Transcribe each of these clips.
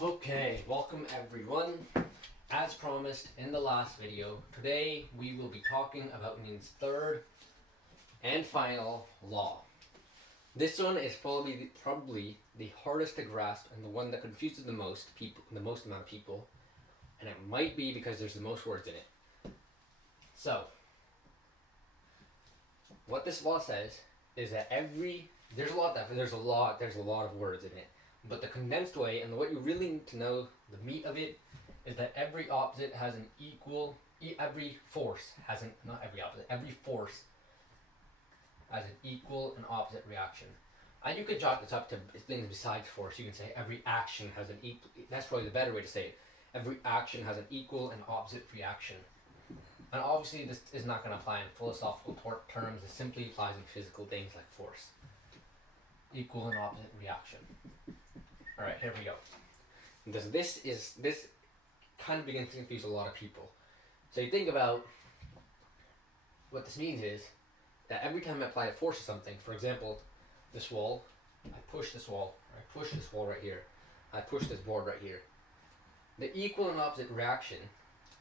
Okay, welcome everyone. As promised in the last video, today we will be talking about Newton's third and final law. This one is probably the hardest to grasp and the one that confuses the most amount of people, and it might be because there's the most words in it. So, what this law says is that there's a lot of words in it. But the condensed way, and what you really need to know, the meat of it, is that every opposite has an equal, every force has an, not every opposite, every force has an equal and opposite reaction. And you could jot this up to things besides force. You can say every action has an equal, that's probably the better way to say it. Every action has an equal and opposite reaction. And obviously this is not going to apply in philosophical terms, it simply applies in physical things like force. Equal and opposite reaction. Alright, here we go. This kind of begins to confuse a lot of people. So you think about what this means is that every time I apply a force to something, for example, this wall, I push this wall right here, I push this board right here. The equal and opposite reaction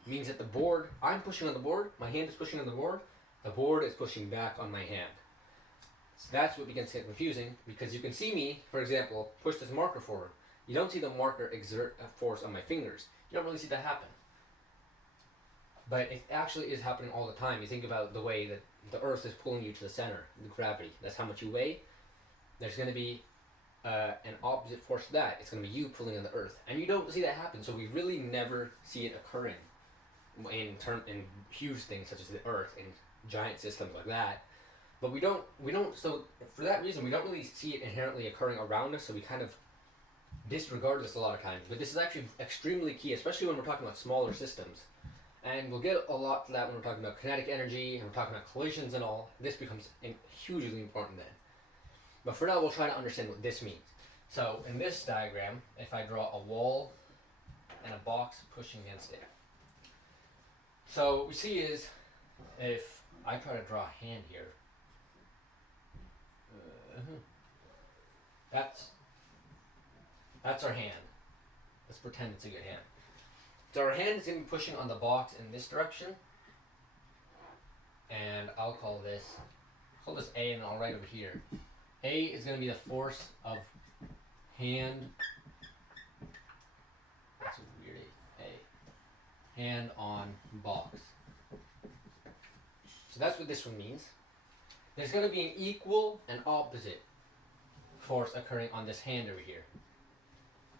means that the board, I'm pushing on the board, my hand is pushing on the board is pushing back on my hand. So that's what begins to get confusing, because you can see me, for example, push this marker forward. You don't see the marker exert a force on my fingers. You don't really see that happen. But it actually is happening all the time. You think about the way that the earth is pulling you to the center, the gravity. That's how much you weigh. There's going to be an opposite force to that. It's going to be you pulling on the earth. And you don't see that happen, so we really never see it occurring in huge things such as the earth, in giant systems like that. But we don't, so for that reason, we don't really see it inherently occurring around us, so we kind of disregard this a lot of times. But this is actually extremely key, especially when we're talking about smaller systems. And we'll get a lot to that when we're talking about kinetic energy, and we're talking about collisions and all. This becomes hugely important then. But for now, we'll try to understand what this means. So in this diagram, if I draw a wall and a box pushing against it. So what we see is, if I try to draw a hand here, that's our hand. Let's pretend it's a good hand. So our hand is going to be pushing on the box in this direction, and I'll call this A, and I'll write over here. A is going to be the force of hand. That's a weird A. Hand on box. So that's what this one means. There's going to be an equal and opposite force occurring on this hand over here.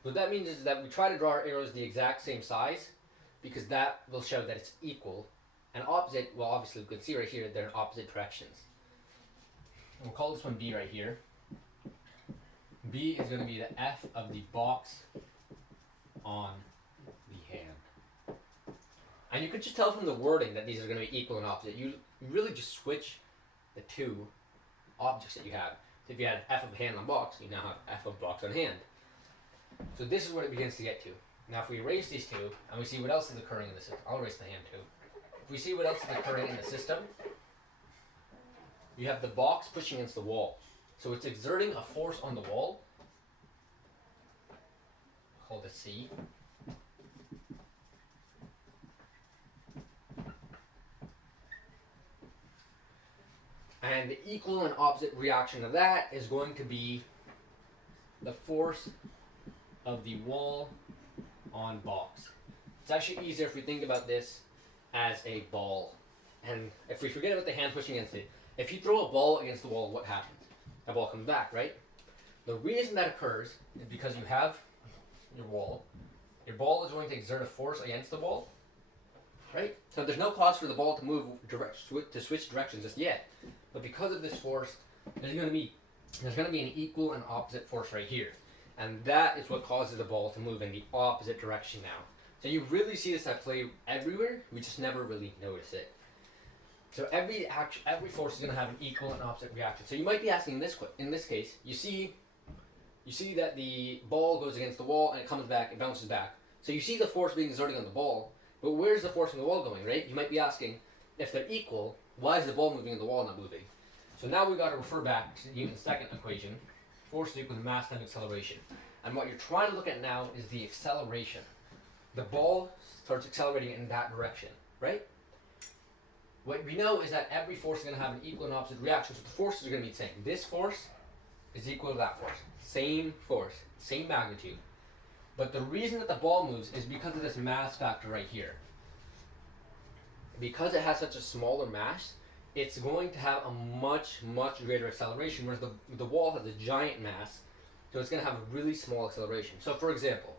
What that means is that we try to draw our arrows the exact same size, because that will show that it's equal. And opposite, well, obviously we can see right here they're in opposite directions. We'll call this one B right here. B is going to be the F of the box on the hand. And you could just tell from the wording that these are going to be equal and opposite. You really just switch the two objects that you have. So if you had F of hand on box, you now have F of box on hand. So this is what it begins to get to. Now if we erase these two, and we see what else is occurring in the system, I'll erase the hand too. If we see what else is occurring in the system, you have the box pushing against the wall. So it's exerting a force on the wall. Call this C. And the equal and opposite reaction of that is going to be the force of the wall on box. It's actually easier if we think about this as a ball. And if we forget about the hand pushing against it, if you throw a ball against the wall, what happens? That ball comes back, right? The reason that occurs is because you have your wall. Your ball is going to exert a force against the wall, right? So there's no cause for the ball to move to switch directions just yet. But because of this force, there's going to be an equal and opposite force right here. And that is what causes the ball to move in the opposite direction now. So you really see this at play everywhere, we just never really notice it. So every force is going to have an equal and opposite reaction. So you might be asking in this case, you see that the ball goes against the wall and it comes back, it bounces back. So you see the force being exerted on the ball, but where's the force on the wall going, right? You might be asking, if they're equal, why is the ball moving and the wall not moving? So now we've got to refer back to Newton's second equation, force is equal to mass times acceleration. And what you're trying to look at now is the acceleration. The ball starts accelerating in that direction, right? What we know is that every force is going to have an equal and opposite reaction, so the forces are going to be the same. This force is equal to that force. Same force, same magnitude. But the reason that the ball moves is because of this mass factor right here. Because it has such a smaller mass, it's going to have a much, much greater acceleration, whereas the wall has a giant mass, so it's going to have a really small acceleration. So for example,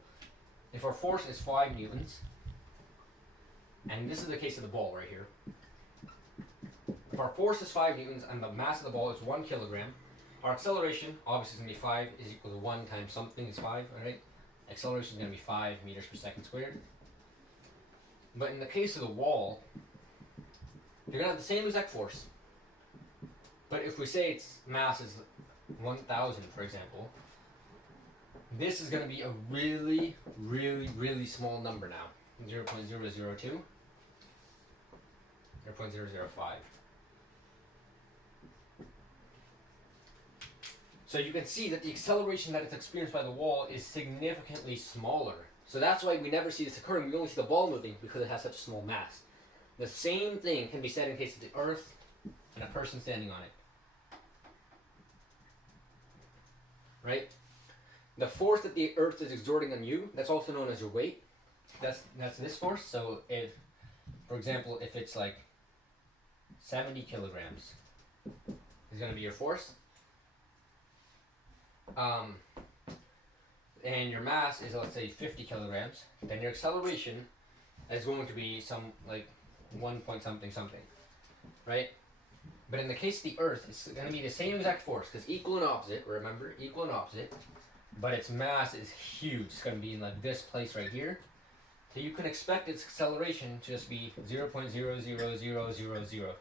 if our force is 5 newtons, and this is the case of the ball right here, if our force is 5 newtons and the mass of the ball is 1 kilogram, our acceleration obviously is going to be 5 is equal to 1 times something is 5, alright? Acceleration is going to be 5 meters per second squared. But in the case of the wall, you're going to have the same exact force. But if we say its mass is 1,000, for example, this is going to be a really, really, really small number now. 0.002, 0.005. So you can see that the acceleration that is experienced by the wall is significantly smaller. So that's why we never see this occurring. We only see the ball moving because it has such a small mass. The same thing can be said in case of the Earth and a person standing on it. Right? The force that the Earth is exerting on you, that's also known as your weight. That's this force. So if, for example, if it's like 70 kilograms, is going to be your force. And your mass is, let's say, 50 kilograms, then your acceleration is going to be some like 1 point something something, right? But in the case of the Earth, it's going to be the same exact force, because equal and opposite, remember, equal and opposite, but its mass is huge. It's going to be in like this place right here. So you can expect its acceleration to just be 0.00000.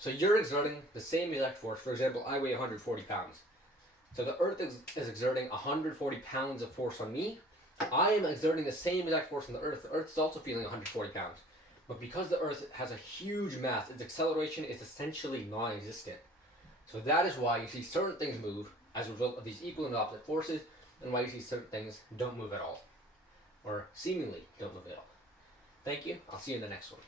So you're exerting the same exact force. For example, I weigh 140 pounds. So the Earth is exerting 140 pounds of force on me. I am exerting the same exact force on the Earth. The Earth is also feeling 140 pounds. But because the Earth has a huge mass, its acceleration is essentially non-existent. So that is why you see certain things move as a result of these equal and opposite forces, and why you see certain things don't move at all. Or seemingly don't move at all. Thank you. I'll see you in the next one.